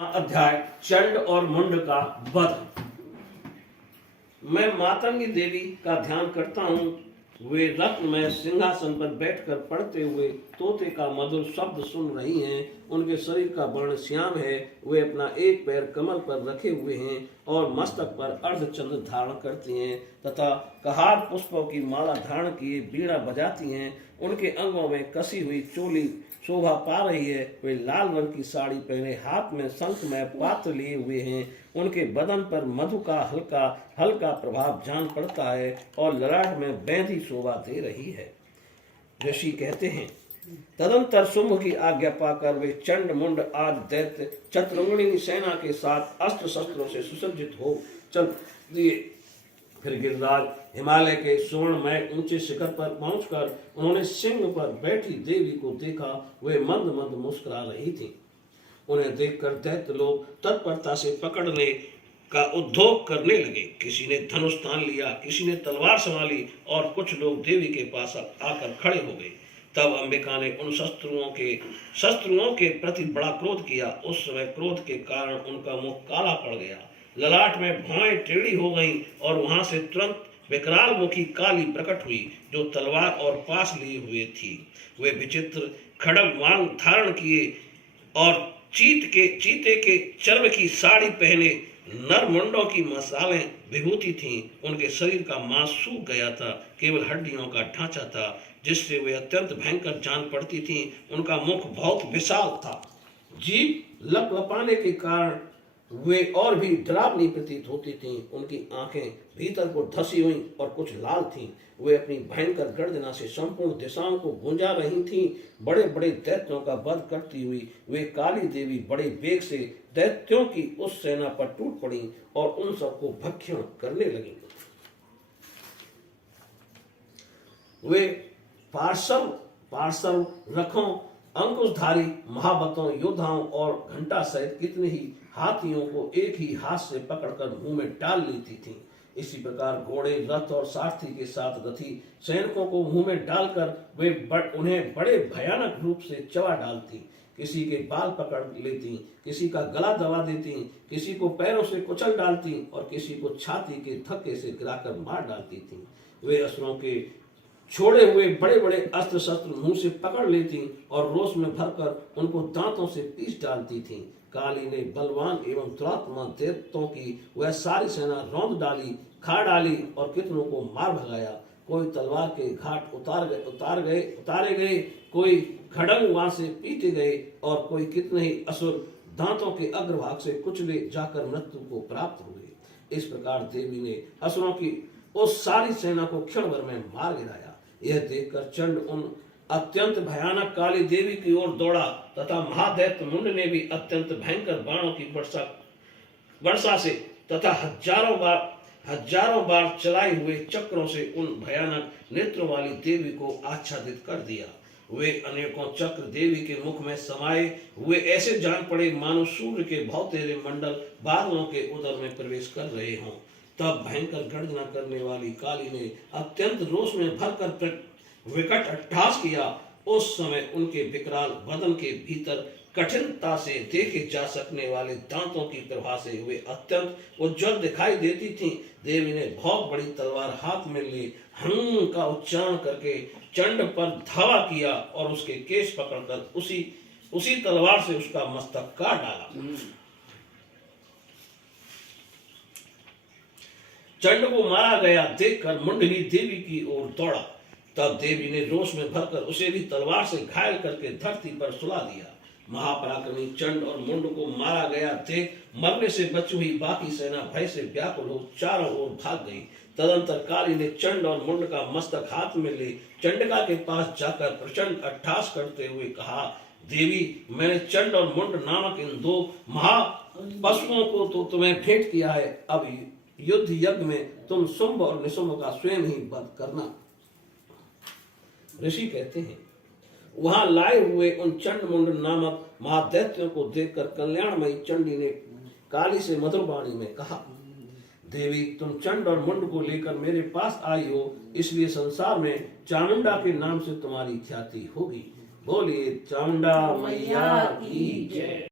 अध्याय चंड और मुंड का वध। मैं मातंगी देवी का ध्यान करता हूँ। वे रत्न में सिंहासन पर बैठकर पढ़ते हुए तोते का मधुर शब्द सुन रही हैं। उनके शरीर का वर्ण श्याम है। वे अपना एक पैर कमल पर रखे हुए हैं और मस्तक पर अर्धचंद्र धारण करती हैं तथा कहार पुष्पों की माला धारण किए बीड़ा बजाती हैं। उनके अंगों में कसी हुई चोली शोभा पा रही है। वे लाल रंग की साड़ी पहने हाथ में शंखमय पात्र लिए हुए हैं। उनके बदन पर मधु का हल्का हल्का प्रभाव जान पड़ता है और ललाट में बैंधी शोभा दे रही है। ऋषि कहते हैं, तदंतर शुंभ की आज्ञा पाकर वे चंड मुंड आदि दैत्य चतुर्ंगनी सेना के साथ अस्त्र शस्त्रों से सुसज्जित हो चल दिए। फिर गिरिराज हिमालय के सुवर्णमय ऊंचे शिखर पर पहुंचकर उन्होंने सिंह पर बैठी देवी को देखा। वे मंद मंद मुस्कुरा रही थी। उन्हें देखकर दैत्य लोग तत्परता से पकड़ने का उद्योग करने लगे। किसी ने धनुष तान लिया, किसी ने तलवार संभाली और कुछ लोग देवी के पास आकर खड़े हो गए। तब अंबिका ने उन शस्त्रुओं के प्रति बड़ा क्रोध किया। उस समय क्रोध के कारण उनका मुख काला पड़ गया, ललाट में भौएं टेढ़ी हो गईं और वहां से तुरंत विकराल मुखी काली प्रकट हुई जो तलवार और पास लिए हुए थी। वे विचित्र खड़ग मांग धारण किए और चीते के चर्म की साड़ी पहने नर मुंडों की मसालें विभूति थीं। उनके शरीर का मांस सूख गया था, केवल हड्डियों का ढांचा था जिससे वे अत्यंत भयंकर जान पड़ती थीं। उनका मुख बहुत विशाल था, जीभ लपलपाने के कारण वे और भी डरावनी प्रतीत होती थीं। उनकी आंखें भीतर को धसी हुई और कुछ लाल थीं। वे अपनी भयंकर गर्जना से संपूर्ण दिशाओं को गूंजा रही थीं। बड़े बड़े दैत्यों का वध करती हुई वे काली देवी बड़े वेग से दैत्यों की उस सेना पर टूट पड़ी और उन सबको भक्षण करने लगी। वे पार्श्व रखों, अंकुशधारी महाबतों, योद्धाओं और घंटा सहित कितने ही हाथियों को एक ही हाथ से पकड़कर मुंह में डाल लेती थीं। इसी प्रकार घोड़े, रथ और सारथी के साथ रथी सैनिकों को मुंह में डालकर वे उन्हें बड़े भयानक रूप से चबा डालती। किसी के बाल पकड़ लेती, किसी का गला दबा देती, किसी को पैरों से कुचल डालती और किसी को छाती के धक्के से गिराकर मार डालती थी। वे असुरों के छोड़े हुए बड़े बड़े अस्त्र शस्त्र मुंह से पकड़ लेती और रोष में भरकर उनको दांतों से पीस डालती थीं। काली ने बलवान एवं दुरात्मा दैत्यों की वह सारी सेना रौंद डाली, खा डाली और कितनों को मार भगाया। कोई तलवार के घाट उतारे गए, कोई खड़ंग वहां से पीटे गए और कोई कितने ही असुर दांतों के अग्रभाग से कुचले जाकर मृत्यु को प्राप्त हुए। इस प्रकार देवी ने असुरों की उस सारी सेना को क्षण भर में मार गिराया। यह देखकर चंड उन अत्यंत भयानक काली देवी की ओर दौड़ा तथा महादैत्य मुंड ने भी अत्यंत भयंकर बाणों की वर्षा से तथा हजारों बार चलाए हुए चक्रों से उन भयानक नेत्रों वाली देवी को आच्छादित कर दिया। वे अनेकों चक्र देवी के मुख में समाये हुए ऐसे जान पड़े मानो सूर्य के भौतेरे मंडल बादलों के उदर में प्रवेश कर रहे हों। तब भयंकर गर्जना करने वाली काली ने अत्यंत रोष में भरकर विकट अट्टहास किया। उस समय उनके विकराल बदन के भीतर कठिनता से देखे जा सकने वाले दांतों की प्रभा से वे अत्यंत उज्जवल दिखाई देती थीं। देवी ने बहुत बड़ी तलवार हाथ में ली, हं का उच्चारण करके चंड पर धावा किया और उसके केश पकड़कर उसी तलवार से उसका मस्तक काट डाला। चंड को मारा गया देखकर मुंड भी देवी की ओर दौड़ा। तब देवी ने रोष में भरकर उसे भी तलवार से घायल करके धरती पर सुला दिया। महापराक्रमी चंड और मुंड को मारा गया देख मरने से बची हुई बाकी सेना भय से व्याकुल हो चारों ओर भाग गई। तदंतर काली ने चंड और मुंड का मस्तक हाथ में ले चंडिका के पास जाकर प्रचंड अट्टहास करते हुए कहा, देवी, मैंने चंड और मुंड नामक इन दो महापशुओं को तो तुम्हें भेंट किया है। अब युद्ध यज्ञ में तुम शुंभ और निशुंभ का स्वयं ही वध करना। ऋषि कहते हैं, वहां लाए हुए उन चंड मुंड नामक महादैत्यों को देखकर कल्याणमयी चंडी ने काली से मधुर वाणी में कहा, देवी, तुम चंड और मुंड को लेकर मेरे पास आई हो, इसलिए संसार में चामुंडा के नाम से तुम्हारी ख्याति होगी। बोलिए चामुंडा मैया की जय।